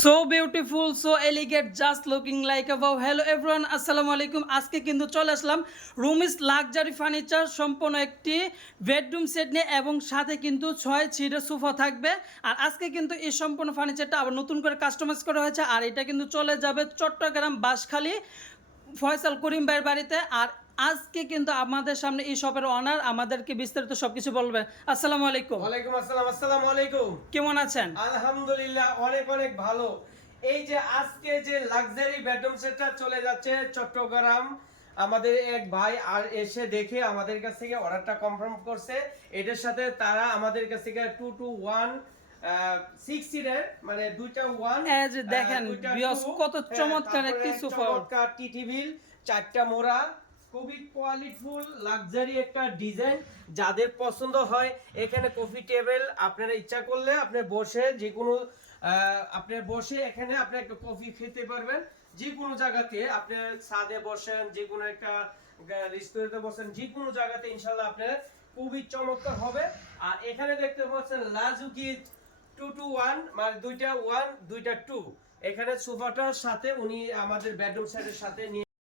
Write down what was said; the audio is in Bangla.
So beautiful so elegant just looking like about hello everyone আসসালামু আলাইকুম আজকে কিন্তু চলে আসলাম রুমিস লাক্সারি ফার্নিচার সম্পূর্ণ একটি বেডরুম সেট নিয়ে এবং সাথে কিন্তু ছয় সিটের সোফা থাকবে। আর আজকে কিন্তু এই সম্পূর্ণ ফার্নিচারটা আবার নতুন করে কাস্টমাইজ করা হয়েছে। আর এটা কিন্তু চলে যাবে চট্টগ্রাম বাসখালী ফয়সাল করিম ভাইয়ের বাড়িতে। আর আজকে কিন্তু আমাদের সামনে এই শপের অনার আমাদেরকে বিস্তারিত সবকিছু বলবে। আসসালামু আলাইকুম। ওয়ালাইকুম আসসালাম আসসালামু আলাইকুম। কেমন আছেন? আলহামদুলিল্লাহ অনেক অনেক ভালো। এই যে আজকে যে লাক্সারি বেডরুম সেটটা চলে যাচ্ছে চট্টগ্রাম আমাদের এক ভাই আর এসে দেখে আমাদের কাছ থেকে অর্ডারটা কনফার্ম করছে। এটার সাথে তারা আমাদের কাছ থেকে টু টু ওয়ান সিক্স সিটের মানে দুইটা ওয়ান দেখেন, কত চমৎকার একটি সোফা। চমৎকার চারটা মোড়া খুবই কোয়ালিটিফুল লাক্সারি একটা ডিজাইন যাদের পছন্দ হয়, এখানে কফি টেবিল আপনারা ইচ্ছা করলে আপনি বসে যে কোনো আপনি বসে এখানে আপনি একটা কফি খেতে পারবেন। যে কোনো জায়গাতে আপনি ছাদে বসেন যে কোনো একটা রেস্টুরেন্টে বসেন যে কোনো জায়গাতে ইনশাল্লাহ আপনার খুবই চমৎকার হবে। আর এখানে দেখতে পাচ্ছেন লাজুকি টু টু ওয়ান মানে দুইটা ওয়ান দুইটা টু এখানে সোফাটার সাথে উনি আমাদের বেডরুম সেটের সাথে নিয়ে